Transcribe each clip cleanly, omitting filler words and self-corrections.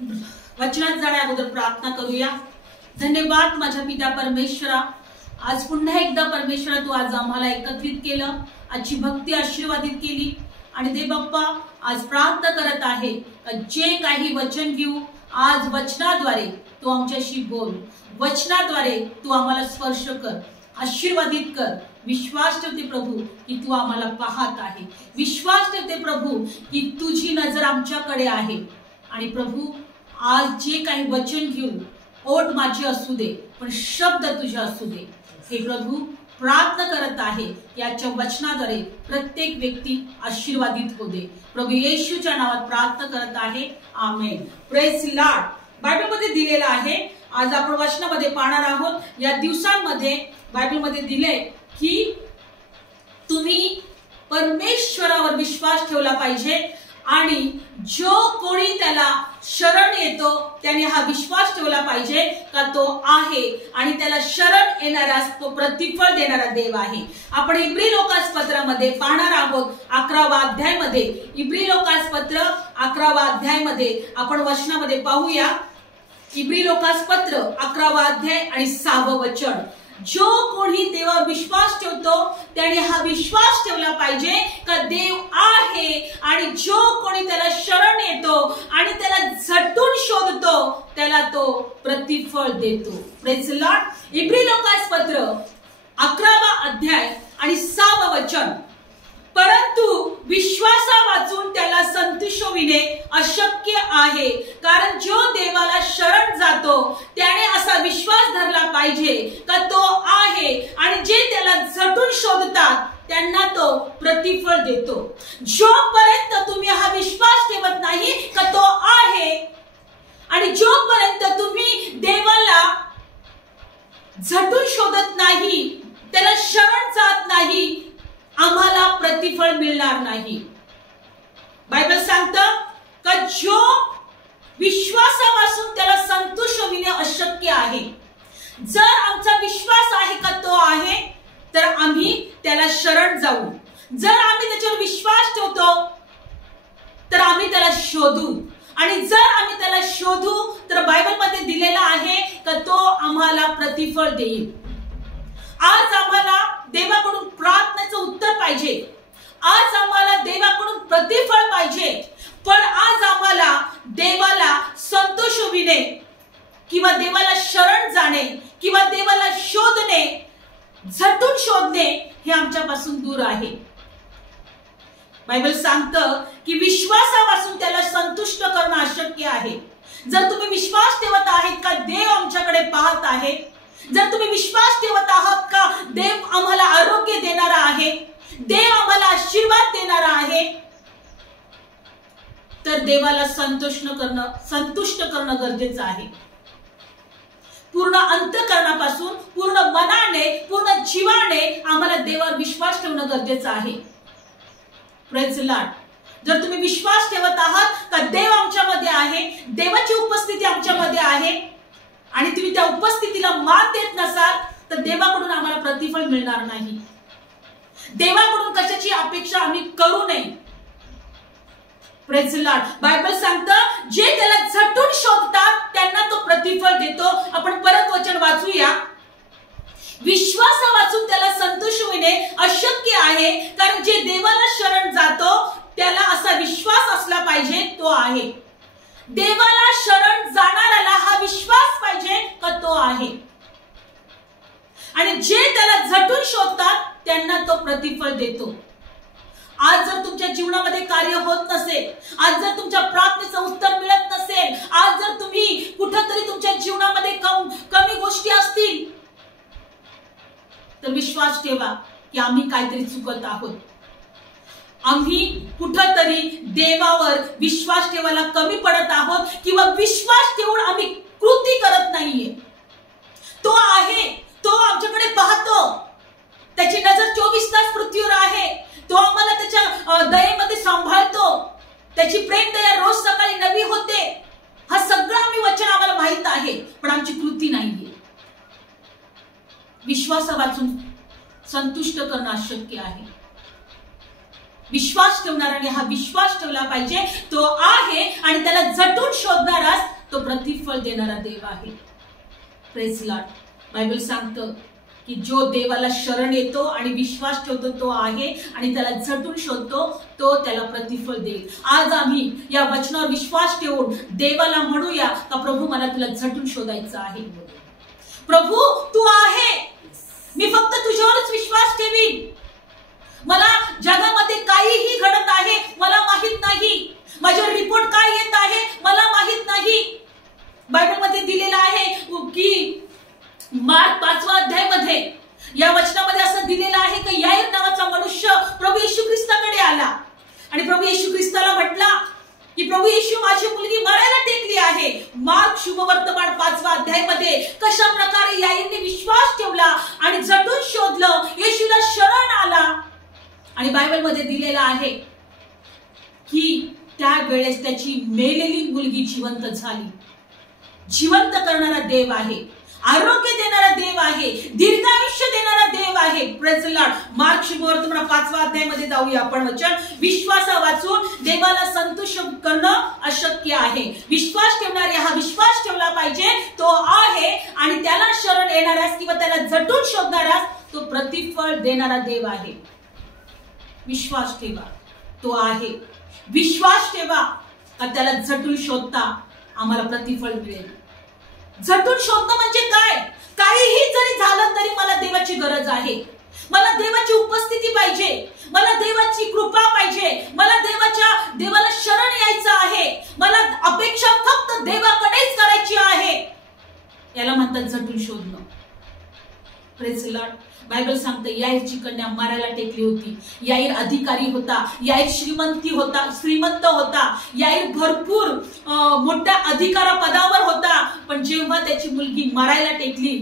वचनात जाण्या अगोदर प्रार्थना करूया। धन्यवाद माझ्या पिता परमेश्वरा, आज पुन्हा एकदा परमेश्वरा तू आज आम्हाला एकत्रित केलं, आजची भक्ती आशीर्वादित केली आणि देव बाप्पा आज प्रार्थना करत आहे जे काही वचन घेऊ आज वचनाद्वारे तू आमच्याशी बोल, वचनाद्वारे तू आम्हाला स्पर्श कर, आशीर्वादित कर। विश्वास ठेवते प्रभू की तू आम्हाला पाहत आहे, विश्वास ठेवते प्रभू की तुझी नजर आमच्याकडे आहे आणि प्रभू आज जे काही वचन घेऊ ओठ माझी असू दे पण शब्द तुझे असू दे। हे प्रभू प्रार्थना करत आहे याच्या वचनाद्वारे प्रत्येक व्यक्ती आशीर्वादित हो दे। प्रभू येशूच्या नावात प्रार्थना करत आहे, आमेन। Praise Lord. बायबलमध्ये दिलेला आहे, आज आपण वचनामध्ये पाहणार आहोत। या दिवसांमध्ये बायबलमध्ये दिले की तुम्ही परमेश्वरावर विश्वास ठेवला पाहिजे आणि जो कोणी त्याला शरण येतो त्याने हा विश्वास ठेवला पाहिजे का तो आहे आणि त्याला शरण येणारास तो प्रतिफळ देणारा देव आहे। आपण इब्री लोकासपत्रामध्ये पाहणार आहोत 11वा अध्यायामध्ये, इब्री लोकासपत्र 11वा अध्यायामध्ये आपण वचनामध्ये पाहूया। इब्री लोकासपत्र 11वा अध्याय आणि 6वं वचन, जो कोणी देवावर विश्वास ठेवतो त्याने हा विश्वास ठेवला पाहिजे का देव आहे आणि जो कोणी त्याला शरण येतो आणि त्याला झटून शोधतो त्याला तो प्रतिफळ देतो। Praise Lord. इब्री लोकासपत्र 11वा अध्याय आणि 6वं वचन, परंतु विश्वासा वाचून त्याला संतोषविणे अशक्य आहे, कारण जो देवाला शरण जातो त्याने असा विश्वास धरला पाहिजे का तो आहे आणि जे त्याला झटून शोधतात त्यांना तो प्रतिफळ देतो। जोपर्यंत तुम्ही हा विश्वास ठेवत नाही का तो आहे आणि जोपर्यंत तुम्ही देवाला झटून शोधत नाही, त्याला शरण जात नाही, आम्हाला प्रतिफळ मिळणार नाही। बायबल सांगतं का जो विश्वासापासून त्याला संतुष्ट होणे अशक्य आहे। जर आमचा विश्वास आहे का तो आहे तर आम्ही त्याला शरण जाऊ, जर आम्ही त्याच्यावर विश्वास ठेवतो तर आम्ही त्याला शोधू आणि जर आम्ही त्याला शोधू तर बायबलमध्ये दिलेला आहे का तो आम्हाला प्रतिफळ देईल। आज आम्हाला देवाकडून प्रार्थनेचं उत्तर पाहिजे, आज आम्हाला देवाकडून प्रतिफळ पाहिजे, पण आज आम्हाला देवाला संतोषविणे किंवा देवाला शरण जाणे किंवा देवाला शोधणे, झटून शोधणे हे आमच्यापासून दूर आहे। बायबल सांगतं की विश्वासापासून त्याला संतुष्ट करणं अशक्य आहे। जर तुम्ही विश्वास ठेवत आहेत का देव आमच्याकडे पाहत आहे, जर तुम्ही विश्वास ठेवत आहात का देव आम्हाला आरोग्य देणारा आहे, देव आम्हाला आशीर्वाद देणारा आहे, तर देवाला संतुष्ट करणं गरजेचं आहे। पूर्ण अंतःकरणापासून, पूर्ण मनाने, पूर्ण जीवाने आम्हाला देवावर विश्वास ठेवणं गरजेचं आहे। Praise Lord. जर तुम्ही विश्वास ठेवत आहात का देव आमच्यामध्ये आहे, देवाची उपस्थिती आमच्यामध्ये आहे आणि तुम्ही त्या उपस्थितीला मान देत नसाल तर देवाकडून आम्हाला प्रतिफळ मिळणार नाही। देवाकडून कशाची अपेक्षा आम्ही करू नये। Praise Lord. बायबल सांगतं जे त्याला झटून शोधतात त्यांना तो प्रतिफळ देतो। आपण परत वचन वाचूया, विश्वासा वाचून त्याला संतोषविणे अशक्य आहे, कारण जे देवाला शरण जातो त्याला असा विश्वास असला पाहिजे तो आहे। देवाला शरण जाणाऱ्याला हा विश्वास पाहिजे का तो आहे आणि जे त्याला झटून शोधतात त्यांना तो प्रतिफळ देतो। आज जर तुमच्या जीवनामध्ये कार्य होत नसेल, आज जर तुमच्या प्रार्थनेचं उत्तर मिळत नसेल, आज जर तुम्ही कुठेतरी तुमच्या जीवनामध्ये कमी गोष्टी असतील तर विश्वास ठेवा की आम्ही काहीतरी चुकत आहोत, आम्ही कुठेतरी देवावर विश्वास ठेवायला कमी पडत आहोत किंवा विश्वास ठेवून आम्ही कृती करत नाहीये। तो आहे, तो आमच्याकडे पाहतो, त्याची नजर 24 तास पृथ्वीवर आहे, तो आम्हाला त्याच्या दयेमध्ये सांभाळतो, त्याची प्रेम दया रोज सकाळी नवी होते। हा सगळं आम्ही वचन आम्हाला माहित आहे पण आमची कृती नाहीये। विश्वासा वाचून संतुष्ट करणं अशक्य आहे। विश्वास ठेवणाऱ्याने हा विश्वास ठेवला पाहिजे तो आहे आणि त्याला झटून शोधणारास तो प्रतिफळ देणारा देव आहे. Praise Lord. बायबल सांगतं की जो देवाला शरण येतो आणि विश्वास ठेवतो तो आहे आणि त्याला झटून शोधतो तो त्याला प्रतिफळ देईल. आज आम्ही या वचनावर विश्वास ठेवून देवाला म्हणूया का प्रभू मला तुला झटून शोधायचं आहे. प्रभू तू आहे, मी फक्त तुझ्यावरच विश्वास ठेवीन. मला जगामध्ये काहीही घडत आहे मला माहित नाही, माझा रिपोर्ट काय येत आहे मला माहित नाही. बायबलमध्ये दिलेलं आहे की मार्क 5व्या अध्यायामध्ये या वचनामध्ये असं दिलेलं आहे की याईर नावाचा मनुष्य प्रभू येशू ख्रिस्ताकडे आला आणि प्रभू येशू ख्रिस्ताला म्हटला की प्रभू येशू माझी मुलगी मरायला टेकली आहे. मार्क शुभवर्तमान 5व्या अध्यायामध्ये कशा प्रकारे याईरने विश्वास ठेवला आणि झटून शोधलं, येशूला शरण आला. आणि बायबलमध्ये दिलेलं आहे की त्यावेळेस त्याची मेलेली मुलगी जिवंत झाली. जिवंत करणारा देव आहे, आरोग्य देणारा देव आहे, दीर्घायुष्य देणारा देव आहे. Praise Lord. मार्क शुभवर्तमान 5व्या अध्यायामध्ये जाऊया आपण. वचन विश्वासा वाचून देवाला संतुष्ट करणं अशक्य आहे. विश्वास ठेवणारे हा विश्वास ठेवला पाहिजे तो आहे आणि त्याला शरण येणाऱ्यास किंवा त्याला झटून शोधणाऱ्यास तो प्रतिफळ देणारा देव आहे. विश्वास ठेवा तो आहे. विश्वास ठेवा का त्याला झटून शोधता आम्हाला प्रतिफळ मिळेल. झटून शोधणं म्हणजे काय? काहीही जरी झालं तरी मला देवाची गरज आहे, मला देवाची उपस्थिती पाहिजे, मला देवाची कृपा पाहिजे, मला देवाला शरण यायचं आहे, मला अपेक्षा फक्त देवाकडेच करायची आहे. याला म्हणतात झटून शोधणं. Praise Lord. बायबल सांगते याईरची कन्या मारायला टेकली होती. याईर अधिकारी होता, याईर श्रीमंत होता, याईर भरपूर मोठ्या अधिकारा पदावर होता. पण जेव्हा त्याची मुलगी मारायला टेकली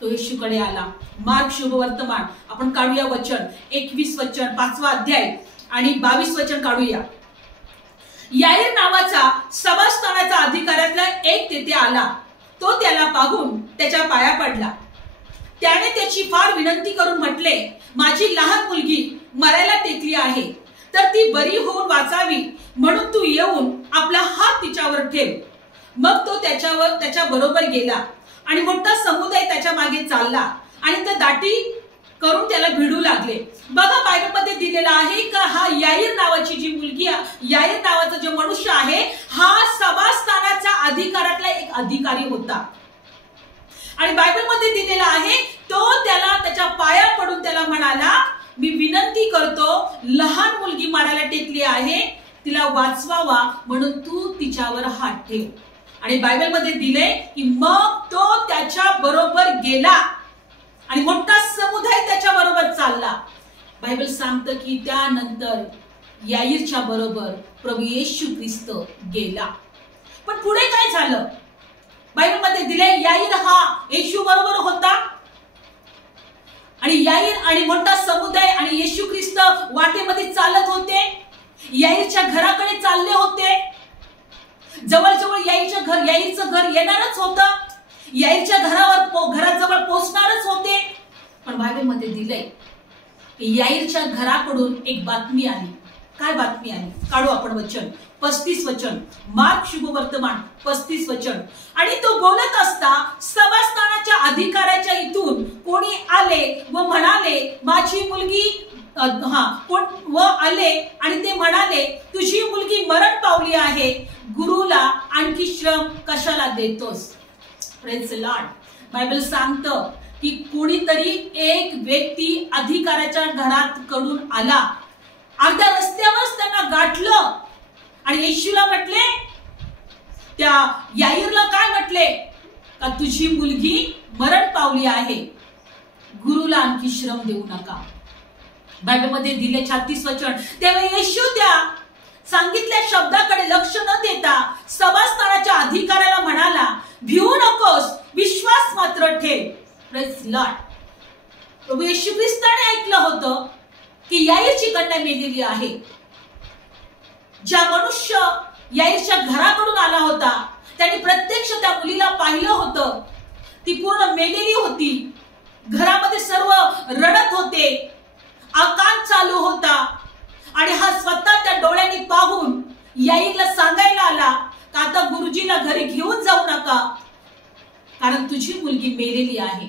तो येशूकडे आला. मार्क शुभवर्तमान आपण काढूया वचन 21 वचन 5वा अध्याय आणि 22 वचन काढूया. याईर नावाचा सभास्थानाचा अधिकाऱ्यातला एक तेथे आला. तो त्याला पाहून त्याच्या पाया पडला. त्याने त्याची फार विनंती करून म्हटले, माझी लहान मुलगी मरायला टेकली आहे, तर ती बरी होऊन वाचावी म्हणून तू येऊन आपला हात तिच्यावर ठेव. मग तो त्याच्या बरोबर गेला आणि मोठा समुदाय त्याच्या मागे चालला आणि ते दाटी करून त्याला भिडू लागले. बघा बायबलमध्ये दिलेला आहे का हा याईर नावाची जी मुलगी, याईर नावाचा जो मनुष्य आहे हा सभास्थानाच्या अधिकारातला एक अधिकारी होता. आणि बायबलमध्ये दिलेला आहे तो त्याला त्याच्या पाया पडून त्याला म्हणाला, मी विनंती करतो, लहान मुलगी मारायला टेकली आहे, तिला वाचवावा म्हणून तू तिच्यावर हात ठेव. आणि बायबलमध्ये दिले की मग तो त्याच्या बरोबर गेला आणि मोठा समुदाय त्याच्या बरोबर चालला. बायबल सांगतं की त्यानंतर याईरच्या बरोबर प्रभू येशू ख्रिस्त गेला. पण पुढे काय झालं? बायबलमध्ये दिले याईर हा येशू बरोबर होता आणि याईर आणि मोठा समुदाय आणि येशू ख्रिस्त वाटेमध्ये चालत होते. याईरच्या घराकडे चालले होते. जवळजवळ याईरचं घर येणारच होतं, याईरच्या घराजवळ पोहोचणारच होते. पण बायबलमध्ये दिलंय की याईरच्या घराकडून एक बातमी आली. काय बातमी आली? काढू आपण वचन 35 वचन, मार्क शुभवर्तमान 35 वचन. आणि तो बोलत असता सभास्थानाच्या अधिकाऱ्याच्या इथून कोणी आले व म्हणाले, माझी मुलगी आले आणि ते म्हणाले, तुझी मुलगी मरण पावली आहे, गुरुला आणखी श्रम कशाला देतोस? Praise Lord. बायबल सांगतं की कोणीतरी एक व्यक्ती अधिकाऱ्याच्या घरात कडून आला, अर्ध्या रस्त्यावरच त्यांना गाठलं आणि येशूला म्हटले, त्या याईरला काय म्हटले का तुझी मुलगी मरण पावली आहे, गुरुला आणखी श्रम देऊ नका. बायबलमध्ये दिले 36 वचन. तेव्हा येशू त्या सांगितल्या शब्दाकडे लक्ष न देता सभास्थानाच्या अधिकाऱ्याला म्हणाला, भिवू नकोस, विश्वास मात्र ठेव. Praise Lord. प्रभू येशू ख्रिस्ताने ऐकलं होतं की याईरची कन्या मेलेली आहे. ज्या मनुष्य याईरच्या घराकडून आला होता त्यांनी प्रत्यक्ष त्या मुलीला पाहिलं होतं. ती पूर्ण मेलेली होती. घरामध्ये सर्व रडत होते, आकांत चालू होता आणि हा स्वतः त्या डोळ्यांनी पाहून याईरला सांगायला आला का आता गुरुजीला घरी घेऊन नका, कारण तुझी मुलगी मेलेली आहे.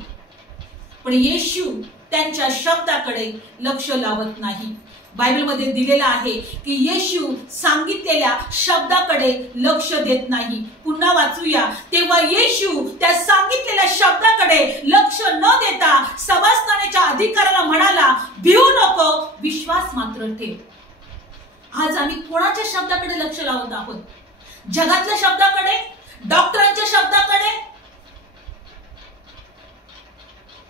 पण येशू त्यांच्या शब्दाकडे लक्ष लावत नाही. बायबलमध्ये दिलेला आहे की येशू सांगितलेल्या शब्दाकडे लक्ष देत नाही. पुन्हा वाचूया. तेव्हा येशू त्या सांगितलेल्या शब्दाकडे लक्ष न देता सभास्थानाच्या अधिकाऱ्याला म्हणाला, भिवू नको, विश्वास मात्र ठेव. आज आम्ही कोणाच्या शब्दाकडे लक्ष लावत आहोत? जगातल्या शब्दाकडे, डॉक्टरांच्या शब्दाकडे?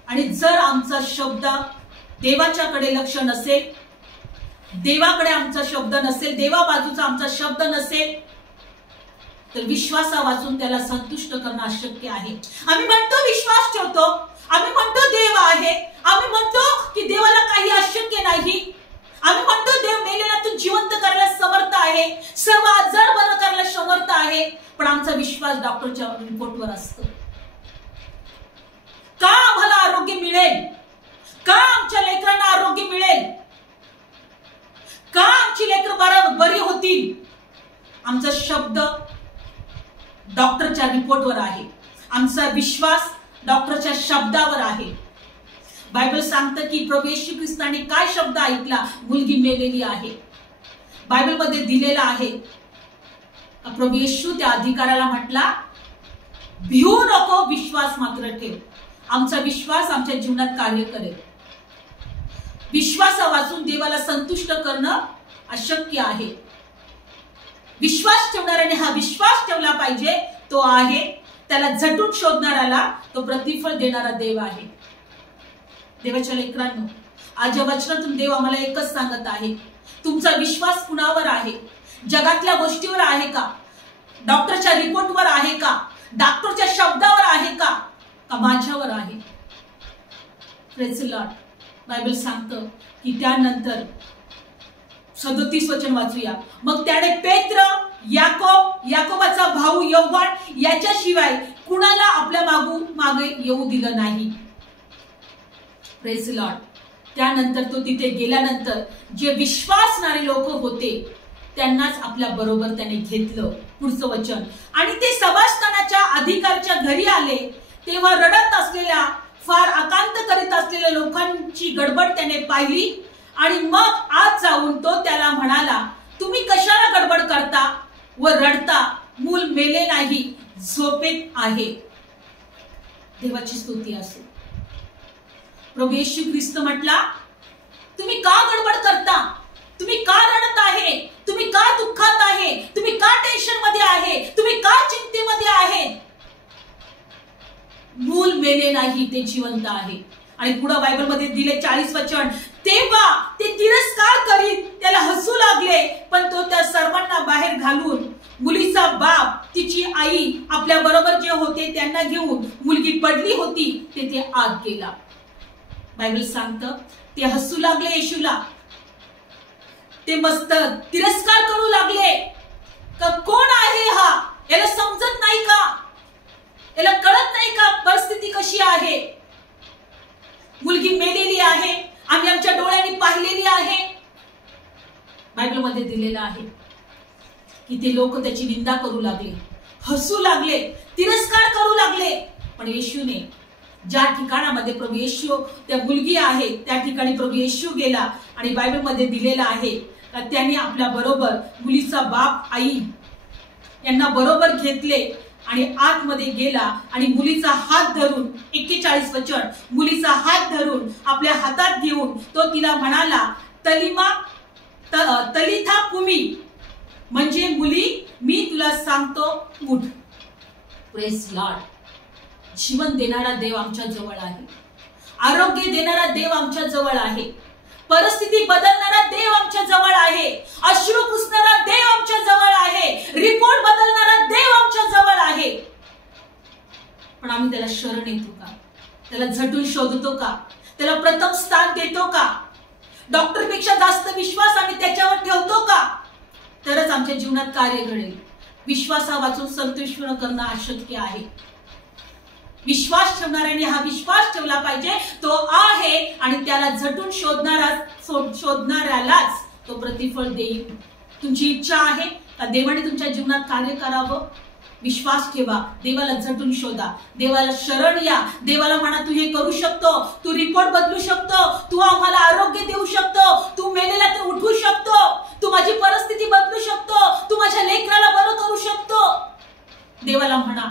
आणि जर आमचा शब्द देवाच्याकडे लक्ष नसेल, देवाकडे आमचा शब्द नसेल, देवा बाजूचा आमचा शब्द नसेल, तर विश्वासा वाचून त्याला संतुष्ट करणं अशक्य आहे. आम्ही म्हणतो विश्वास ठेवतो, आम्ही म्हणतो देव आहे, आम्ही म्हणतो की देवाला काही अशक्य नाही, आम्ही म्हणतो देव मेलेल्यातून जिवंत करायला समर्थ आहे, सर्व आजार बरं करायला समर्थ आहे, पण आमचा विश्वास डॉक्टरच्या रिपोर्टवर असतो. का आम्हाला आरोग्य मिळेल? का आमच्या लेकरांना आरोग्य मिळेल? का आमची लेकरं बरी होतील? आमचा शब्द डॉक्टरच्या रिपोर्टवर आहे, आमचा विश्वास डॉक्टरच्या शब्दावर आहे. बायबल सांगतं की प्रभू येशू ख्रिस्ताने काय शब्द ऐकला? मुलगी मेलेली आहे. बायबलमध्ये दिलेला आहे, प्रभू येशू त्या अधिकाऱ्याला म्हटला, भिवू नको, विश्वास मात्र ठेव. आमचा विश्वास आमच्या जीवनात कार्य करेल. विश्वासा वाचून देवाला संतुष्ट करणं अशक्य आहे. विश्वास ठेवणाऱ्याने हा विश्वास ठेवला पाहिजे, तो आहे त्याला झटून शोधणाऱ्याला तो प्रतिफळ देणारा देव आहे. देवाच्या लेकरांनो, आज या वचनातून देव आम्हाला एकच सांगत आहे, तुमचा विश्वास कुणावर आहे? जगातल्या गोष्टीवर आहे का? डॉक्टरच्या रिपोर्टवर आहे का? डॉक्टरच्या शब्दावर आहे का? का माझ्यावर आहे? Praise the Lord. बायबल सांगतं की त्यानंतर 37 वचन वाचूया. मग त्याने पेत्र, याकोबाचा भाऊ योहान याच्याशिवाय कुणाला आपल्या मागे येऊ दिलं नाही. Praise the Lord. त्यानंतर तो तिथे गेल्यानंतर जे विश्वासणारे लोक होते त्यांनाच आपल्या बरोबर त्याने घेतलं. पुढचं वचन. आणि ते सभास्थानाच्या अधिकाऱ्याच्या घरी आले, तेव्हा रडत असलेल्या, फार आकांत करीत असलेल्या लोकांची गडबड त्याने पाहिली. आणि मग आज जाऊन तो त्याला म्हणाला, तुम्ही कशाला गडबड करता व रडता? मूल मेले नाही, झोपेत आहे. देवाची स्तुती असो. प्रभू येशू ख्रिस्त म्हटला, तुम्ही का गडबड करता? तुम्ही का रडत आहे? तुम्ही का दुःखात आहे? तुम्ही का टेन्शन मध्ये आहे? तुम्ही का चिंतेमध्ये आहे? मूल मेले नाही, ते जिवंत आहे. आणि पुढे बायबलमध्ये दिले 40 वचन. तेव्हा ते तिरस्कार करीत त्याला हसू लागले, पण तो त्या सर्वांना बाहेर घालून मुलीचा बाप, तिची आई आपल्या बरोबर जे होते त्यांना घेऊन, मुलगी पडली होती तेथे आत गेला. बायबल सांगतं ते हसू लागले येशूला, ते मस्त तिरस्कार करू लागले. का कोण आहे हा? याला समजत नाही का? याला कळत नाही का परिस्थिती कशी आहे? मुलगी मेलेली आहे, आम्ही आमच्या डोळ्यांनी पाहिलेली आहे. बायबलमध्ये दिलेलं आहे की ते लोक त्याची निंदा करू लागले, हसू लागले, तिरस्कार करू लागले. पण येशूने ज्या ठिकाणामध्ये प्रभू येशू त्या मुलगी आहे त्या ठिकाणी प्रभू येशू गेला. आणि बायबलमध्ये दिलेला आहे का त्याने आपल्या बरोबर मुलीचा बाप, आई यांना बरोबर घेतले आणि आतमध्ये गेला आणि मुलीचा हात धरून, 41 वचन, मुलीचा हात धरून आपल्या हातात घेऊन तो तिला म्हणाला, तलिथा कुमी, म्हणजे मुली मी तुला सांगतो उठ. Praise Lord. जीवन देणारा देव आमच्या जवळ आहे, आरोग्य देणारा देव आमच्या जवळ आहे, परिस्थिती बदलणारा देव आमच्या जवळ आहे, अश्रू पुसणारा देव आमच्या जवळ आहे, रिपोर्ट बदलणारा देव आमच्या जवळ आहे. पण आम्ही त्याला शरण येतो का? त्याला झटून शोधतो का? त्याला प्रथम स्थान देतो का? डॉक्टरपेक्षा जास्त विश्वास आम्ही त्याच्यावर ठेवतो का? तरच आमच्या जीवनात कार्य घडेल. विश्वासा वाचून संतुष्ट करणं अशक्य आहे. विश्वास ठेवणाऱ्याने हा विश्वास ठेवला पाहिजे, तो आहे आणि त्याला झटून शोधणाऱ्यालाच तो प्रतिफळ देईल. तुमची इच्छा आहे का देवाने तुमच्या जीवनात कार्य करावं? विश्वास ठेवा, देवाला झटून शोधा, देवाला शरण या, देवाला म्हणा तू हे करू शकतो, तू रिपोर्ट बदलू शकतो, तू आम्हाला आरोग्य देऊ शकतो, तू मेलेला ते उठवू शकतो, तू माझी परिस्थिती बदलू शकतो, तू माझ्या लेकराला बरं करू शकतो. देवाला म्हणा.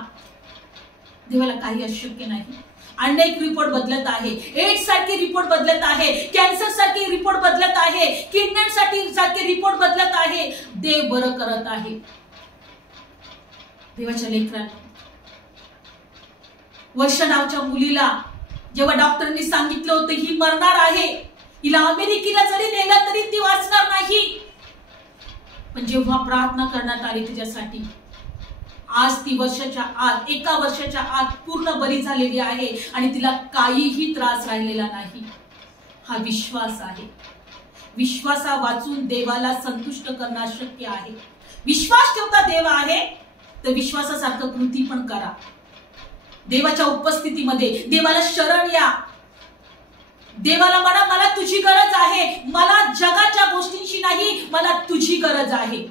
देवाला काही अशक्य नाही. अनेक रिपोर्ट बदलत आहे. एड्स सारखे रिपोर्ट बदलत आहे, कॅन्सर सारखे रिपोर्ट बदलत आहे, किडनॅपसाठी सारखे रिपोर्ट बदलत आहे. देव बरं करत आहे. देवाच्या लेकरांना, वर्षा नावाच्या मुलीला जेव्हा डॉक्टरांनी सांगितलं होतं ही मरणार आहे, हिला अमेरिकेला जरी नेलं तरी ती वाचणार नाही, पण जेव्हा प्रार्थना करण्यात आली तिच्यासाठी, आज ती एका वर्षाच्या आत पूर्ण बरी झालेली आहे आणि तिला काहीही त्रास राहिलेला नाही. हा विश्वास आहे. विश्वासा वाचून देवाला संतुष्ट करणं शक्य आहे. विश्वास ठेवता देव आहे तर विश्वासासारखं कृती पण करा. देवाच्या उपस्थितीमध्ये देवाला शरण या. देवाला म्हणा मला तुझी गरज आहे, मला जगाच्या गोष्टींची नाही, मला तुझी गरज आहे.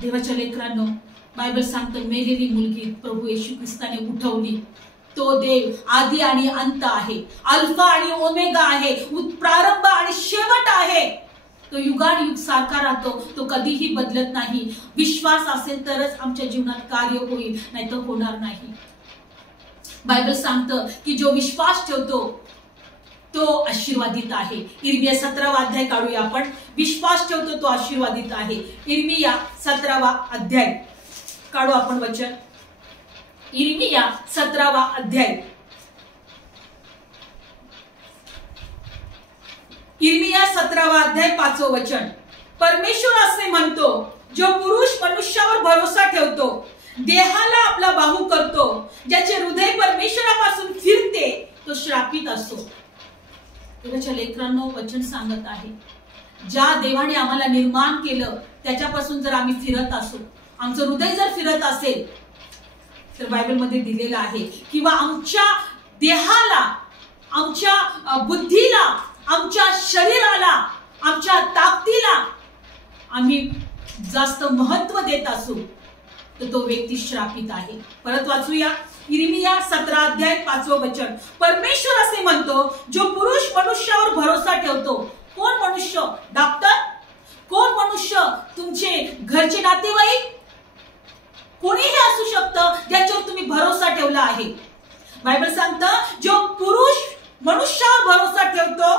देवाच्या लेकरांनो, बायबल सांगतं मेलेली मुलगी प्रभू येशू ख्रिस्ताने उठवली. तो देव आदी आणि अंत आहे, अल्फा आणि ओमेगा आहे, प्रारंभ आणि शेवट आहे. तो युगानुयुग सारखा राहतो, तो कधीही बदलत नाही. विश्वास असेल तरच आमच्या जीवनात कार्य होईल, नाही तर होणार नाही. बायबल सांगतं की जो विश्वास ठेवतो तो आशीर्वादित आहे. इर्मिया 17वा अध्याय काढूया आपण. विश्वास ठेवतो तो आशीर्वादित आहे. इर्मिया 17वा अध्याय काढू आपण वचन. इर्मिया 17वा अध्याय. इर्मिया 17वा अध्याय 5वं वचन. परमेश्वर असे म्हणतो, जो पुरुष मनुष्यावर भरोसा ठेवतो, देहाला आपला बाहू करतो, ज्याचे हृदय परमेश्वरापासून फिरते, तो श्रापित असो. देवाच्या लेकरांनो, वचन सांगत आहे, ज्या देवाने आम्हाला निर्माण केलं त्याच्यापासून जर आम्ही फिरत असो, आमचं हृदय जर फिरत असेल, तर बायबलमध्ये दिलेलं आहे किंवा आमच्या देहाला, आमच्या बुद्धीला, आमच्या शरीराला, आमच्या ताकदीला आम्ही जास्त महत्व देत असू, तर तो व्यक्ती श्रापित आहे. परत वाचूया. इर्मिया 17 अध्याय 5वं वचन. परमेश्वर असे म्हणतो, जो पुरुष मनुष्यावर भरोसा ठेवतो. कोण मनुष्य? डॉक्टर? कोण मनुष्य? तुमचे घरचे नातेवाईक? कोणीही असू शकतं ज्याच्यावर तुम्ही भरोसा ठेवला आहे. बायबल सांगतं, जो पुरुष मनुष्यावर भरोसा ठेवतो,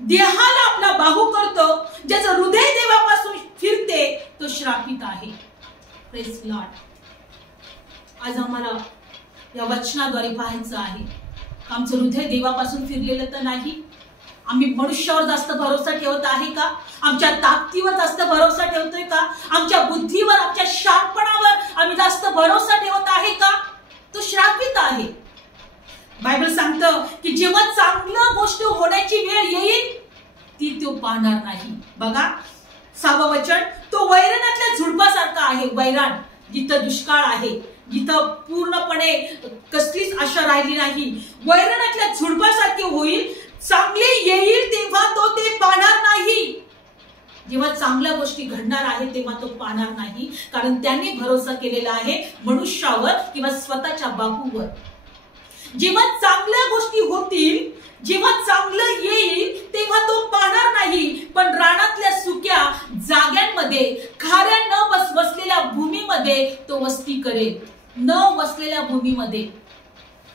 देहाला आपला बाहू करतो, ज्याचं हृदय देवापासून फिरते, तो श्रापित आहे. Praise Lord. आज आम्हाला या वचनाद्वारे पाहायचं आहे, आमचं हृदय देवापासून फिरलेलं तर नाही. आम्ही मनुष्यावर जास्त भरोसा ठेवत आहे का? आमच्या ताकदीवर जास्त भरोसा ठेवतोय का? आमच्या बुद्धीवर, आमच्या शार्पणावर आम्ही जास्त भरोसा ठेवत आहे का? तो श्रापित आहे. बायबल सांगतं की जेव्हा चांगलं गोष्ट होण्याची वेळ येईल ती तो पाहणार नाही. बघा 6वं वचन. तो वैराणातल्या झुडपासारखा आहे. वैराण जिथं दुष्काळ आहे, जिथं पूर्णपणे कसलीच आशा राहिली नाही, वैराणातल्या झुडपासारखे होईल. चांगले येईल तेव्हा तो ते पाहणार नाही. जेव्हा चांगल्या गोष्टी घडणार आहे तेव्हा तो पाहणार नाही, कारण त्याने भरोसा केलेला आहे मनुष्यावर किंवा स्वतःच्या बाहूवर. जेव्हा चांगल्या गोष्टी होतील, जेव्हा चांगलं येईल तेव्हा तो पाहणार नाही, पण रानातल्या सुक्या जाग्यांमध्ये, खाऱ्या न वसलेल्या भूमीमध्ये तो वस्ती करेल. न वसलेल्या भूमीमध्ये,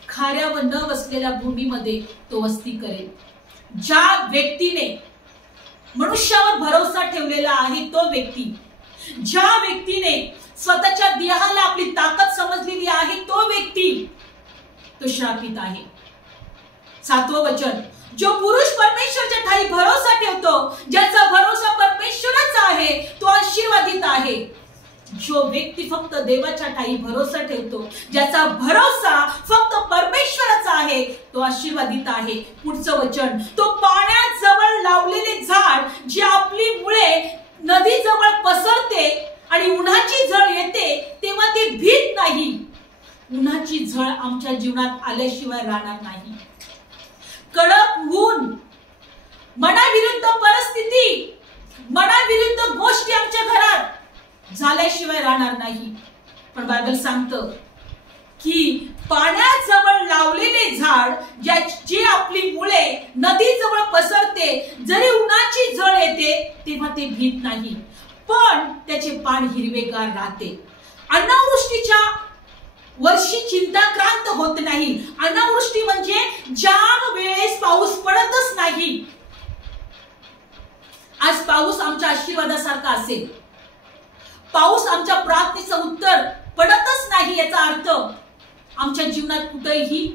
खाऱ्या व न वसलेल्या भूमीमध्ये तो वस्ती करेल. ज्या व्यक्तीने मनुष्यावर भरोसा ठेवलेला आहे तो व्यक्ती, ज्या व्यक्तीने स्वतःच्या देहाला आपली ताकद समजलेली आहे तो व्यक्ती, तो श्रापित आहे. 7वं वचन. जो पुरुष परमेश्वरच्या ठाई भरोसा ठेवतो, ज्याचा भरोसा परमेश्वरच आहे, तो आशीर्वादित आहे. जो व्यक्ती फक्त देवाच्या ठाई भरोसा ठेवतो, ज्याचा भरोसा फक्त परमेश्वरच आहे, तो आशीर्वादित आहे. पुढचं वचन. तो पाण्याजवळ लावलेले झाड, जे आपली मुळे नदीजवळ पसरते आणि उन्हाची झळ येते तेव्हा ते भीत नाही. उन्हाची झळ आमच्या जीवनात आल्याशिवाय राहणार नाही. कडक ऊन, मनाविरुद्ध परिस्थिती, मनाविरुद्ध गोष्टी आमच्या घरात झाल्याशिवाय राहणार नाही. पण बायबल सांगतं की पाण्याजवळ लावलेले झाड जी आपली मुळे नदीजवळ पसरते, जरी उन्हाची झळ येते तेव्हा ते भीत नाही, पण त्याचे पान हिरवेगार राहते. अनावृष्टीच्या वर्षी चिंताक्रांत होत नाही. अनावृष्टी म्हणजे ज्या वेळेस पाऊस पडतच नाही. आज पाऊस आमच्या आशीर्वादासारखा असेल, पाऊस आमच्या प्रार्थनेचं उत्तर पडतच नाही, याचा अर्थ आमच्या जीवनात कुठेही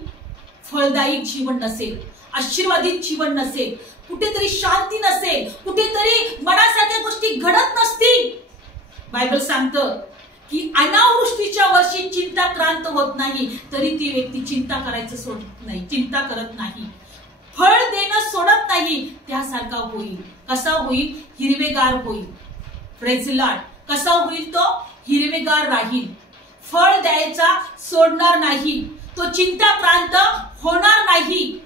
फळदायी जीवन नसेल, आशीर्वादित जीवन नसेल, कुठेतरी शांती नसेल, कुठेतरी मनासारख्या गोष्टी घडत नसतील. बायबल सांगतं की अनावृष्टीच्या वर्षी चिंताक्रांत होत नाही, तरी ती व्यक्ती चिंता करायचं सोडत नाही, चिंता करत नाही, फळ देणं सोडत नाही. त्यासारखा होईल. कसा होईल? हिरवेगार होईल. Praise the Lord. कसा होईल? तो हिरवेगार राहील, फळ द्यायचा सोडणार नाही, तो चिंताक्रांत होणार नाही.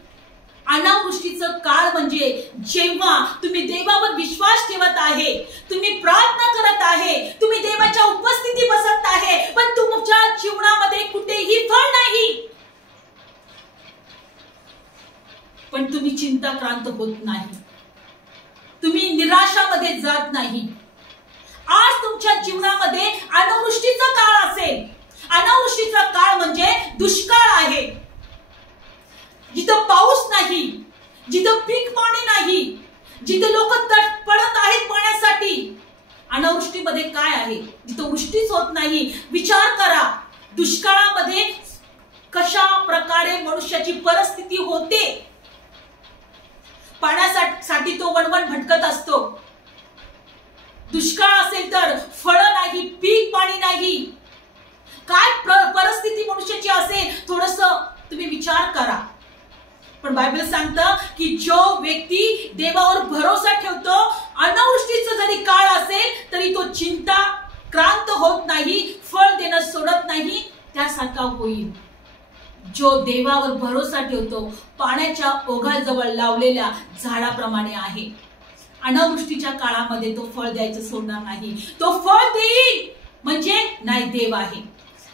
अनावृष्टीचं काळ म्हणजे जेव्हा तुम्ही देवावर विश्वास ठेवत आहे, तुम्ही प्रार्थना करत आहे, तुम्ही देवाच्या उपस्थिती बसत आहे, पण तुमच्या जीवनामध्ये कुठेही फळ नाही, पण तुम्ही चिंताक्रांत होत नाही, तुम्ही निराशामध्ये जात नाही. आज तुमच्या जीवनामध्ये अनावृष्टीचा काळ असेल. अनावृष्टीचा काळ म्हणजे दुष्काळ आहे, जिथं पाऊस नाही, जिथं पीक पाणी नाही, जिथे लोक तडफडत आहेत पाण्यासाठी. अनावृष्टीमध्ये काय आहे? जिथं वृष्टीच होत नाही. विचार करा, दुष्काळामध्ये कशा प्रकारे मनुष्याची परिस्थिती होते. पाण्यासाठी तो वणवण भटकत असतो. दुष्काळ असेल तर फळं नाही, पीक पाणी नाही, काय परिस्थिती मनुष्याची असेल, थोडस तुम्ही विचार करा. पण बायबल सांगतं की जो व्यक्ती देवावर भरोसा ठेवतो, अनावृष्टीचा जरी काळ असेल तरी तो चिंताक्रांत होत नाही, फळ देणं सोडत नाही. त्यासारखा होईल जो देवावर भरोसा ठेवतो, पाण्याच्या ओघाजवळ लावलेल्या झाडाप्रमाणे आहे. अनावृष्टीच्या काळामध्ये तो फळ द्यायचं सोडणार नाही. तो फळ देईल म्हणजे नाही, देव आहे,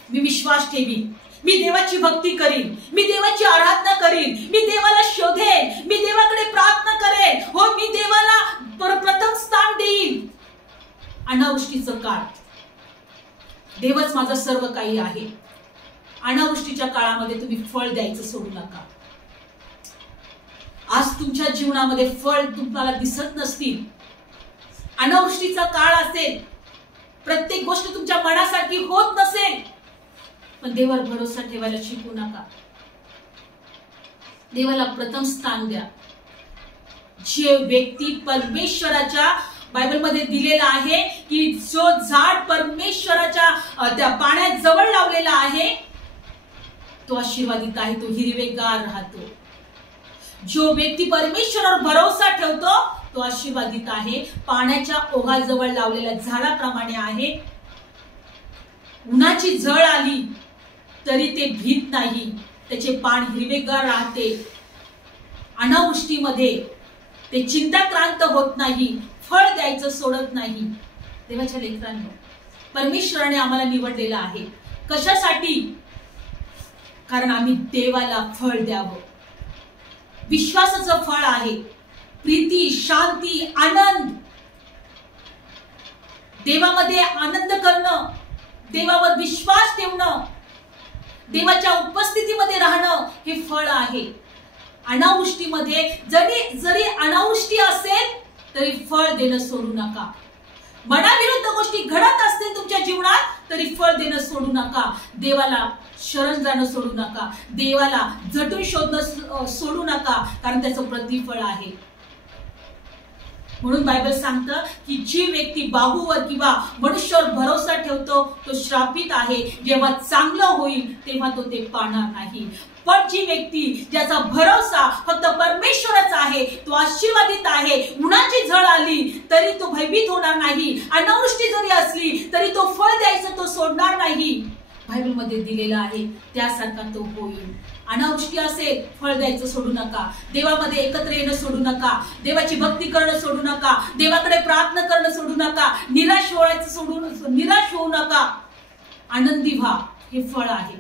मी विश्वास ठेवीन, मी देवाची भक्ती करीन, मी देवाची आराधना करीन, मी देवाला शोधेन, मी देवाकडे प्रार्थना करेन, हो मी देवाला प्रथम स्थान देईन. अनावृष्टीचं काळ, देवच माझं सर्व काही आहे. अनावृष्टीच्या काळामध्ये तुम्ही फळ द्यायचं सोडू नका. आज तुमच्या जीवनामध्ये फळ तुम्हाला दिसत नसतील, अनावृष्टीचा काळ असेल, प्रत्येक गोष्ट तुमच्या मनासारखी होत नसेल, पण देवावर भरोसा ठेवायला शिकू नका. देवाला प्रथम स्थान द्या. जे व्यक्ती परमेश्वराच्या बायबलमध्ये दिलेला आहे की जो झाड परमेश्वराच्या त्या पाण्यात जवळ लावलेला आहे, तो आशीर्वादित आहे, तो हिरवेगार राहतो. जो व्यक्ती परमेश्वरावर भरोसा ठेवतो तो आशीर्वादित आहे, पाण्याच्या ओघाजवळ लावलेल्या झाडाप्रमाणे आहे. उन्हाची झळ आली तरी ते भीत नाही, त्याचे पान हिरवेगार राहते. अनावृष्टीमध्ये ते चिंताक्रांत होत नाही, फळ द्यायचं सोडत नाही. देवाच्या लेकरांनो, परमेश्वराने आम्हाला निवडलेलं आहे. कशासाठी? कारण आम्ही देवाला फळ द्यावं. विश्वासाचं फळ आहे, प्रीती, शांती, आनंद. देवामध्ये आनंद करणं, देवावर विश्वास ठेवणं, देवाच्या उपस्थितीमध्ये राहणं हे फळ आहे. अनावृष्टीमध्ये जरी अनावृष्टी असेल तरी फळ देणं सोडू नका. मनाविरुद्ध गोष्टी घडत असतील तुमच्या जीवनात तरी फळ देणं सोडू नका. देवाला शरण जाणं सोडू नका, देवाला झटून शोधणं सोडू नका, कारण त्याचं प्रतिफळ आहे. म्हणून बायबल सांगतं की जी व्यक्ती बाहूवर किंवा मनुष्यावर भरोसा ठेवतो तो श्रापित आहे. जेव्हा चांगलं होईल तेव्हा तो ते पाहणार नाही. पण जी व्यक्ती ज्याचा भरोसा फक्त परमेश्वराचा आहे तो आशीर्वादित आहे. उन्हाची झळ आली तरी तो भयभीत होणार नाही, अनावृष्टी जरी असली तरी तो फळ द्यायचं तो सोडणार नाही. बायबलमध्ये दिलेला आहे त्यासारखा तो होईल. अनावृष्टी असेल, फळ द्यायचं सोडू नका, देवामध्ये एकत्र येणं सोडू नका, देवाची भक्ती करणं सोडू नका, देवाकडे प्रार्थना करणं सोडू नका, निराश होऊ नका. आनंदी व्हा हे फळ आहे.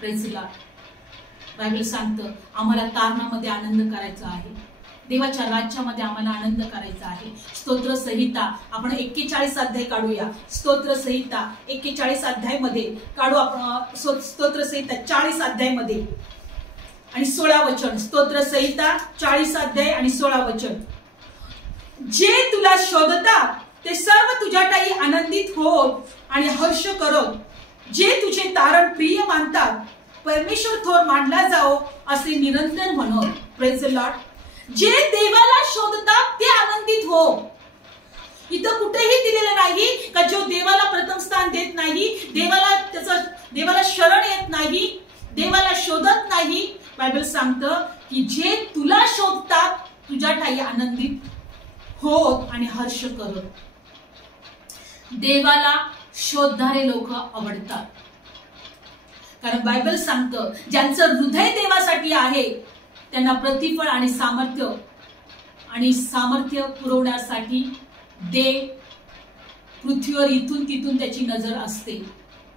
Praise the Lord. बायबल सांगतं आम्हाला तारणामध्ये आनंद करायचा आहे, देवाच्या राज्यामध्ये आम्हाला आनंद करायचा आहे. स्तोत्र संहिता आपण 41 अध्याय काढूया. स्तोत्र संहिता 41 अध्याय मध्ये काढू आपण. स्तोत्र संहिता 40 अध्याय मध्ये आणि 16 वचन. स्तोत्र संहिता 40 अध्याय आणि 16 वचन. जे तुला शोधतात ते सर्व तुझ्याठायी आनंदित होत आणि हर्ष करत, जे तुझे तारण प्रिय मानतात परमेश्वर थोर मानला जाओ असे निरंतर म्हणत. Praise the Lord. जे देवाला शोधतात ते आनंदित हो. इथं कुठेही दिलेलं नाही का जो देवाला प्रथम स्थान देत नाही, देवाला शरण येत नाही, देवाला शोधत नाही. बायबल सांगतं की जे तुला शोधतात तुझ्या ठाई आनंदित होत आणि हर्ष करत. देवाला शोधणारे लोक आवडतात, कारण बायबल सांगतं ज्यांचं हृदय देवासाठी आहे त्यांना प्रतिफळ आणि सामर्थ्य पुरवण्यासाठी देव पृथ्वीवर इथून तिथून त्याची नजर असते.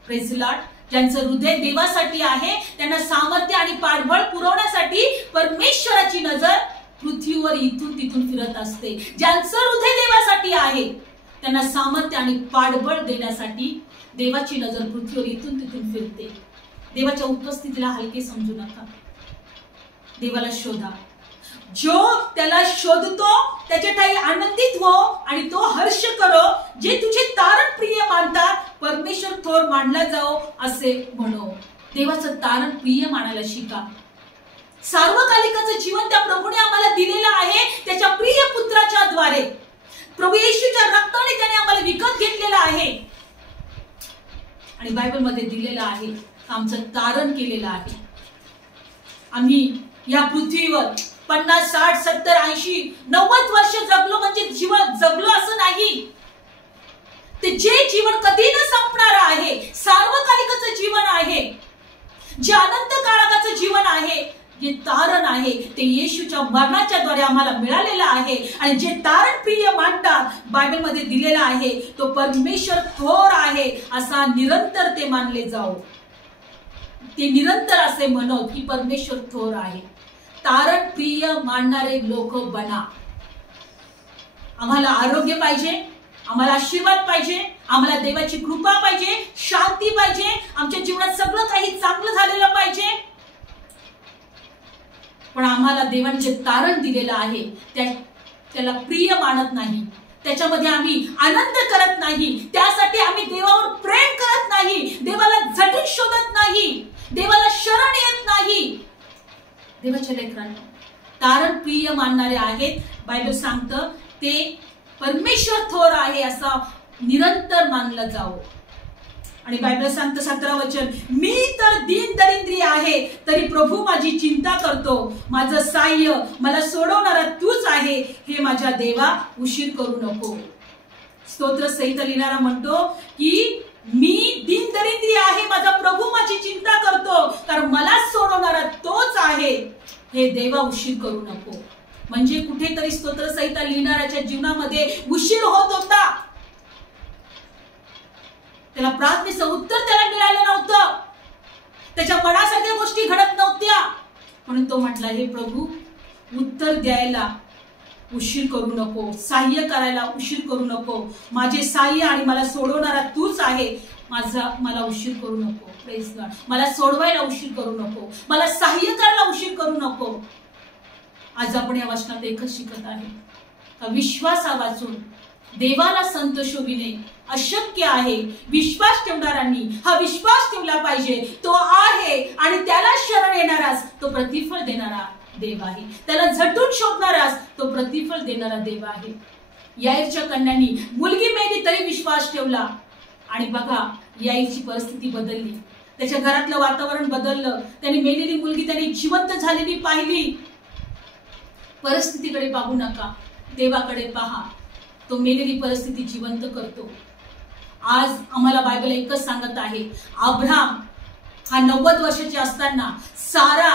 Praise the Lord. ज्यांचं हृदय देवासाठी आहे त्यांना सामर्थ्य आणि पाठबळ पुरवण्यासाठी परमेश्वराची नजर पृथ्वीवर इथून तिथून फिरत असते. ज्यांचं हृदय देवासाठी आहे त्यांना सामर्थ्य आणि पाठबळ देण्यासाठी देवाची नजर पृथ्वीवर इथून तिथून फिरते. देवाच्या उपस्थितीला हलके समजू नका. देवाला शोधा. जो त्याला शोधतो त्याच्याठायी आनंदित हो आणि तो हर्ष करो. जे तुझे तारण प्रिय मानतात परमेश्वर थोर मानला जाओ असे म्हणो. देवाचं तारण प्रिय मानायला शिका. सार्वकालिकाचं जीवन त्या प्रभूने आम्हाला दिलेलं आहे. त्याच्या प्रिय पुत्राच्या द्वारे प्रभू येशूच्या रक्ताने त्याने आम्हाला विकत घेतलेलं आहे आणि बायबल मध्ये दिलेलं आहे. आमचं तारण केलेलं आहे. आम्ही या पृथ्वीवर 50, 60, 70, 80, 90 वर्ष जगलो म्हणजे जीवन जगलो असं नाही. ते जे जीवन कधी न संपणार आहे, सार्वकालिकाचं जीवन आहे, जे अनंत काळाचं जीवन आहे, जे तारण आहे ते येशूच्या मरणाच्या द्वारे आम्हाला मिळालेलं आहे. आणि जे तारण प्रिय मानतात बायबल मध्ये दिलेला आहे तो परमेश्वर थोर आहे असा निरंतर ते मानले जाओ. ते निरंतर असे म्हणत की परमेश्वर थोर आहे. तारण प्रिय मानणारे लोक बना. आम्हाला आरोग्य पाहिजे, आम्हाला आशीर्वाद पाहिजे, आम्हाला देवाची कृपा पाहिजे, शांती पाहिजे, आमच्या जीवनात सगळं काही चांगलं झालेलं पाहिजे. पण आम्हाला देवाने जे तारण दिलेलं आहे त्याला प्रिय मानत नाही, त्याच्यामध्ये आम्ही आनंद करत नाही, त्यासाठी आम्ही देवावर प्रेम करत नाही, देवाला झटून शोधत नाही, देवाला शरण येत नाही. देवाच्या लेकरांनो, तारण प्रिय मानणारे आहेत. बायबल सांगतं ते परमेश्वर थोर आहे असा निरंतर मानलं जावं. आणि बायबल सांगतं 17 वचन, मी तर दीन दरिद्री आहे तरी प्रभू माझी चिंता करतो. माझं सहाय्य मला सोडवणारा तूच आहे. हे माझ्या देवा उशीर करू नको. स्तोत्र संहिता लिहिणारा म्हणतो की मी दीन दरिद्री आहे, माझा प्रभू माझी चिंता करतो, कारण मला सोडवणारा तोच आहे. हे देवा उशीर करू नको. म्हणजे कुठेतरी स्तोत्र संहिता लिहिणाऱ्याच्या जीवनामध्ये उशीर होत होता. त्याला प्रार्थनेचं उत्तर त्याला मिळालं नव्हतं, त्याच्या मनासारख्या गोष्टी घडत नव्हत्या. म्हणून तो म्हटला, हे प्रभू उत्तर द्यायला उशीर करू नको, सहाय्य करायला उशीर करू नको. माझे सहाय्य आणि मला सोडवणारा तूच आहे. मला उशीर करू नको. Praise God. मला सोडवायला उशीर करू नको, मला सहाय्य करायला उशीर करू नको. आज आपण या वचनात एकच शिकत आहे का विश्वासा वाचून देवाला संतोष होविणे अशक्य आहे. विश्वास ठेवणाऱ्यांनी हा विश्वास ठेवला पाहिजे. तो आहे आणि त्याला शरण येणारास तो प्रतिफळ देणारा देव आहे. त्याला झटून शोधणारास तो प्रतिफळ देणारा देव आहे. याईरच्या कन्यांनी मुलगी मेली तरी विश्वास ठेवला आणि बघा याईरची परिस्थिती बदलली, त्याच्या घरातलं वातावरण बदललं. त्यांनी मेलेली मुलगी त्यांनी जिवंत झालेली पाहिली. परिस्थितीकडे पाहू नका, देवाकडे पहा. तो मेलेली परिस्थिती जिवंत करतो. आज आम्हाला बायबल एकच सांगत आहे, अब्राहम हा 90 वर्षाची असताना, सारा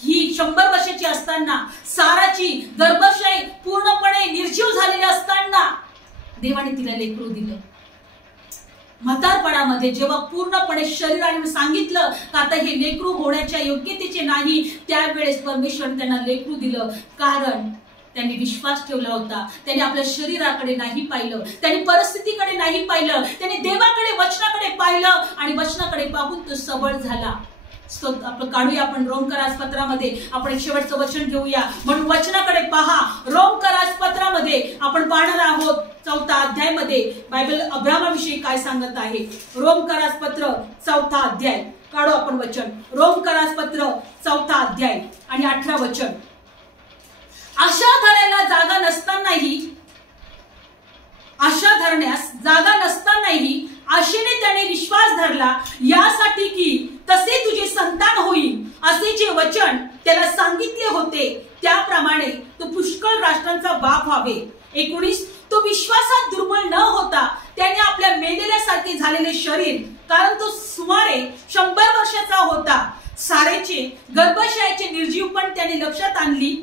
ही 100 वर्षाची असताना, साराची गर्भाशय पूर्णपणे निर्जीव झालेली असताना देवाने तिला लेकरू दिलं. म्हातारपणामध्ये जेव्हा पूर्णपणे शरीराने सांगितलं का आता हे लेकरू होण्याच्या योग्यतेचे नाही, त्यावेळेस परमेश्वर त्यांना लेकरू दिलं, कारण त्यांनी विश्वास ठेवला होता. त्यांनी आपल्या शरीराकडे नाही पाहिलं, त्यांनी परिस्थितीकडे नाही पाहिलं, त्यांनी देवाकडे वचनाकडे पाहिलं आणि वचनाकडे पाहून तो सबळ झाला. आपलं काढूया आपण रोमकरास पत्रामध्ये, आपण शेवटचं वचन घेऊया. म्हणून वचनाकडे पहा. रोमकरास पत्रामध्ये आपण पाहणार आहोत 4था अध्यायामध्ये बायबल अब्रामाविषयी काय सांगत आहे. रोमकरास पत्र 4था अध्याय काढू आपण वचन. रोमकरास पत्र 4था अध्याय आणि 18 वचन. आशा धरायला जागा नसतानाही, आशा धरण्यास जागा नसतानाही आशेने त्याने विश्वास धरला, यासाठी की तसे तुझे संतान होईल असे जे वचन त्याला सांगितले होते त्याप्रमाणे तो पुष्कळ राष्ट्रांचा बाप व्हावे. 19 तो विश्वासात दुर्बल न होता त्याने आपल्या मेलेल्यासारखे झालेले शरीर, कारण तो सुमारे 100 वर्षाचा होता, सारेचे गर्भाशयाचे निर्जीवपण त्याने लक्षात आणली,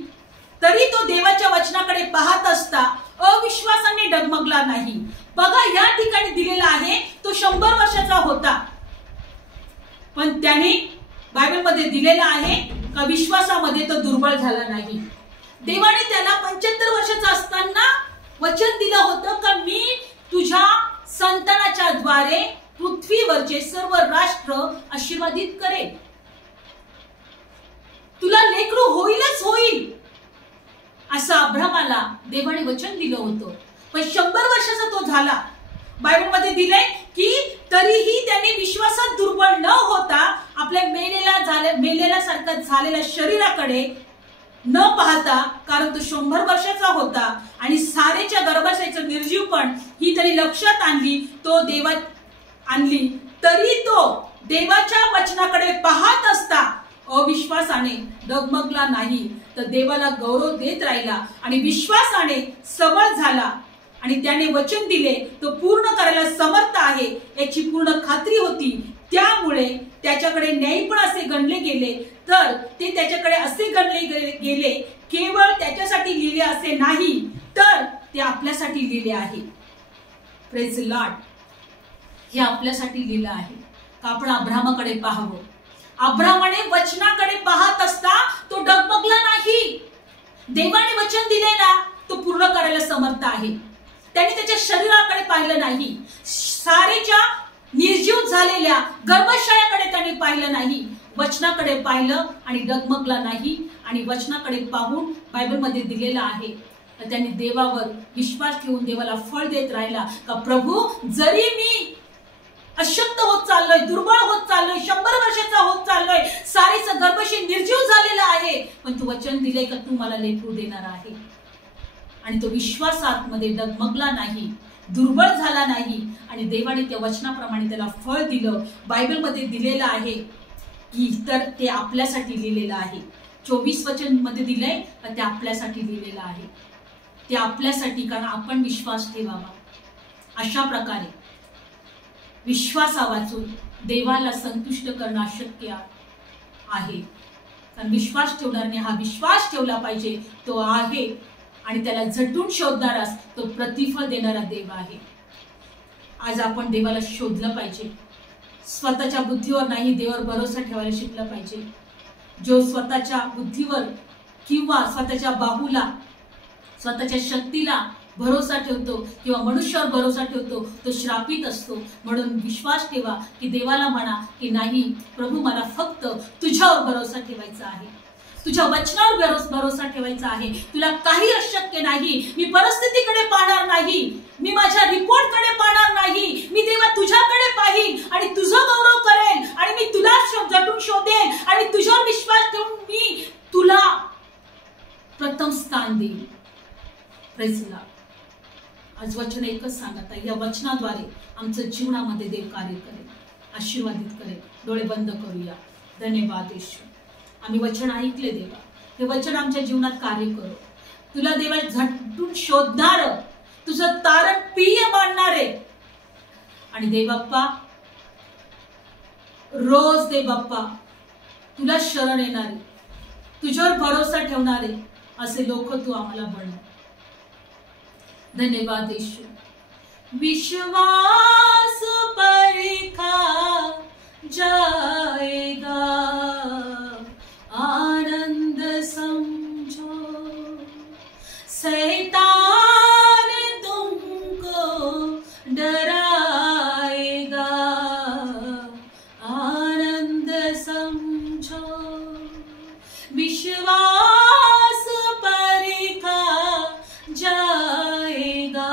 तरी तो देवाच्या वचनाकडे पाहत असता अविश्वासाने डगमगला नाही. बघा या ठिकाणी दिलेला आहे तो 100 वर्षाचा होता, पण त्याने बायबलमध्ये दिलेला आहे का विश्वासामध्ये तो दुर्बळ झाला नाही. देवाने त्याला 75 वर्षाचा असताना वचन दिलं होतं का मी तुझ्या संतानाच्या द्वारे पृथ्वीवरचे सर्व राष्ट्र आशीर्वादित करेन, तुला लेकरू होईलच होईल असं अब्रामाला देवाने वचन दिलं होतं. पण 100 वर्षाचा तो झाला. बायबलमध्ये दिलंय की तरीही त्याने विश्वासात दुर्बळ न होता आपल्या मेलेल्यासारखा झालेल्या शरीराकडे न पाहता, कारण तो 100 वर्षाचा होता आणि सारेच्या गर्भाशयाचं निर्जीवपण ही तरी लक्षात आणली, तो देवात आणली, तरी तो देवाच्या वचनाकडे पाहत असता अविश्वासाने डगमगला नाही, तर देवाला गौरव देत राहिला आणि विश्वासाने सबळ झाला आणि त्याने वचन दिले तो पूर्ण करायला समर्थ आहे याची पूर्ण खात्री होती. त्यामुळे त्याच्याकडे न्यायपण असे गणले गेले, तर ते त्याच्याकडे असे गणले गेले केवळ त्याच्यासाठी लिहिले असे नाही, तर ते आपल्यासाठी लिहिले आहे. Praise Lord. हे आपल्यासाठी लिहिलं आहे का आपण अब्रामाकडे पाहावं. अब्रामाने वचनाकडे पाहत असता तो डगमगला नाही. देवाने वचन दिले ना तो पूर्ण करायला समर्थ आहे. त्याने त्याच्या शरीराकडे पाहिलं नाही, सारेच्या निर्जीव झालेल्या गर्भाशयाकडे त्याने पाहिलं नाही, वचनाकडे पाहिलं आणि डगमगला नाही. आणि वचनाकडे पाहून बायबलमध्ये दिलेलं आहे तर त्यांनी देवावर विश्वास ठेवून देवाला फळ देत राहिला का प्रभू जरी मी अशक्त होत चाललोय, दुर्बळ होत चाललोय, 100 वर्षाचा होत चाललोय, सारेचं गर्भाशय निर्जीव झालेलं आहे, पण तू वचन दिलंय का तू मला लेकरू देणार आहे. आणि तो विश्वासात मध्ये डगमगला नाही, दुर्बळ झाला नाही आणि देवाने त्या वचनाप्रमाणे त्याला फळ दिलं. बायबलमध्ये दिलेलं आहे की तर ते आपल्यासाठी लिहिलेलं आहे. 24 वचन मध्ये दिलंय तर ते आपल्यासाठी लिहिलेलं आहे. ते आपल्यासाठी, कारण आपण विश्वास ठेवावा. अशा प्रकारे विश्वासा वाचून देवाला संतुष्ट करणं अशक्य आहे. कारण विश्वास ठेवणाऱ्याने हा विश्वास ठेवला पाहिजे तो आहे आणि त्याला झटून शोधणारास तो प्रतिफळ देणारा देव आहे. आज आपण देवाला शोधलं पाहिजे. स्वतःच्या बुद्धीवर नाही, देवावर भरोसा ठेवायला शिकलं पाहिजे. जो स्वतःच्या बुद्धीवर किंवा स्वतःच्या बाहूला, स्वतःच्या शक्तीला भरोसा ठेवतो किंवा मनुष्यावर भरोसा ठेवतो तो श्रापित असतो. म्हणून विश्वास ठेवा की देवाला म्हणा की नाही प्रभू मला फक्त तुझ्यावर भरोसा ठेवायचा आहे, तुझ्या वचनावर भरोसा ठेवायचा आहे. तुला काही अशक्य नाही. मी परिस्थितीकडे पाहणार नाही, मी माझ्या रिपोर्टकडे पाहणार नाही, मी देवा तुझ्याकडे पाहीन आणि तुझं गौरव करेन आणि मी तुला झटून शोधेन आणि तुझ्यावर विश्वास ठेवून मी तुला प्रथम स्थान देईन. Praise Lord. आज वचन एकच सांगत आहे, या वचनाद्वारे आमचं जीवनामध्ये देव कार्य करेल, आशीर्वादित करेल. डोळे बंद करूया. धन्यवाद येशू. आम्ही वचन ऐकले देवा, हे वचन आमच्या जीवनात कार्य करो. तुला देवा झटून शोधणार, तुझं तारण प्रिय मानणारे आणि देवबाप्पा रोज देवबाप्पा तुला शरण येणारे, तुझ्यावर भरोसा ठेवणारे असे लोक तू आम्हाला बनव. धन्यवाद येशू. विश्वास परखा जाएगा, आनंद समझो। शैतान तुमको डराएगा, आनंद समझो। विश्वास परखा जाएगा,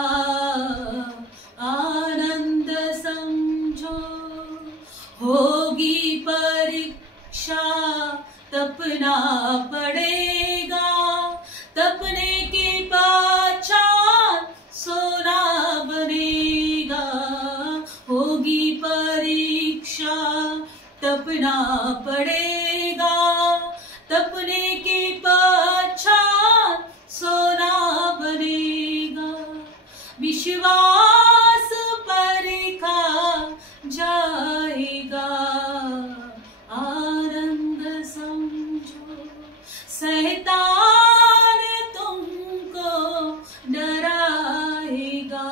आनंद समझो। होगी परीक्षा तपना पड़ेगा, तपने के पहचान सोना बनेगा। होगी परीक्षा तपना पड़ेगा, तपने के पहचान सोना बनेगा। विश्वास परखा जाएगा, आनंद समझो। शैतान तुमको डराएगा,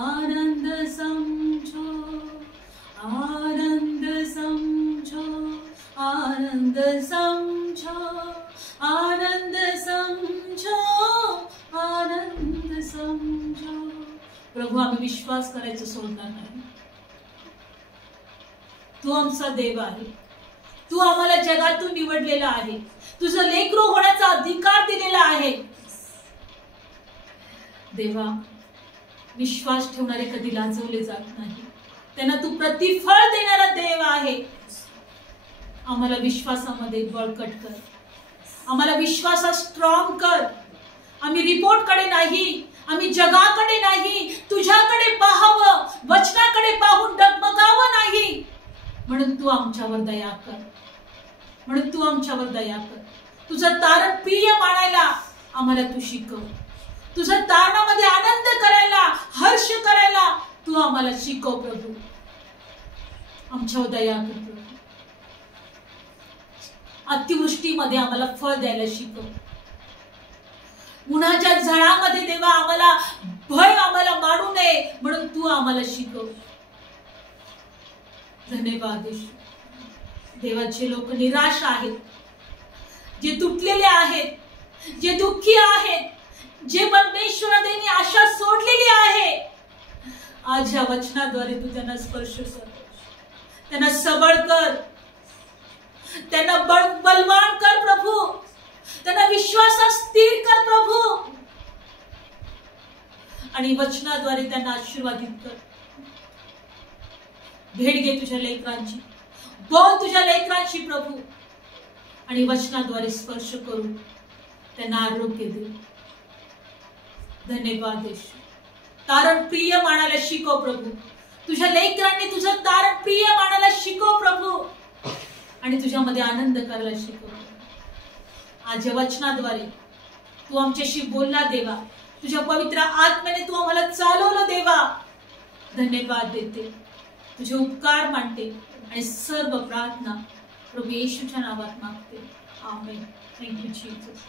आनंद समझो, आनंद समझो, आनंद समझो, आनंद समझो, आनंद समझो। प्रभू, आम्ही विश्वास करायचं सोडणार नाही। तू आमचा देव आहे, तू आम्हाला जगातून निवडलेला आहे, तुझं लेकरू होण्याचा अधिकार दिलेला आहे। देवा, विश्वास ठेवणारे कधी लाजवले जात नाही, त्यांना तू प्रतिफळ देणारा देव आहे। आम्हाला विश्वासामध्ये बळकट कर, आम्हाला विश्वासात स्ट्रॉंग कर। आम्ही रिपोर्टकडे नाही, आम्ही जगाकडे नाही, तुझ्याकडे पाहावं, वचनाकडे पाहून डगमगावं नाही। म्हणून तू आमच्यावर दया कर, म्हणून तू आमच्यावर दया कर। तुझं तारण प्रिय मानायला आम्हाला तू शिकव, तुझं तारणामध्ये आनंद करायला, हर्ष करायला तू आम्हाला शिकव। प्रभू, आमच्यावर दया कर प्रभू। अतिवृष्टीमध्ये आम्हाला फळ द्यायला शिकव, उन्हाच्या झळामध्ये देवा आम्हाला भय आम्हाला मारू नये म्हणून तू आम्हाला शिकव। धन्यवाद येशू। देवाचे लोक निराश आहेत, जे तुटलेले आहेत, जे दुःखी आहेत, जे परमेश्वराने आशा सोडलेली आहे, आज या वचनाद्वारे तू त्यांना स्पर्श कर, त्यांना सबळ कर, त्यांना बलवान कर प्रभू, त्यांना विश्वासात स्थिर कर प्रभू, आणि वचनाद्वारे त्यांना आशीर्वादित कर। भेट घे तुझ्या लेकरांची, बोल तुझ्या लेकरांची प्रभू, आणि वचनाद्वारे स्पर्श करून त्यांना आरोग्य दे। धन्यवाद येशू। तारण प्रिय मानायला शिकव प्रभू, तुझ्या लेकरांनी तुझं तारण प्रिय मानायला शिकव प्रभू, आणि तुझ्यामध्ये आनंद करायला शिकव। आज या वचनाद्वारे तू आमच्याशी बोलला देवा, तुझ्या पवित्र आत्म्याने तू आम्हाला चालवलं देवा। धन्यवाद देते, तुझे उपकार मानते, आणि सर्व प्रार्थना प्रभू येशूच्या नावात मागते। आमेन। Thank you Jesus.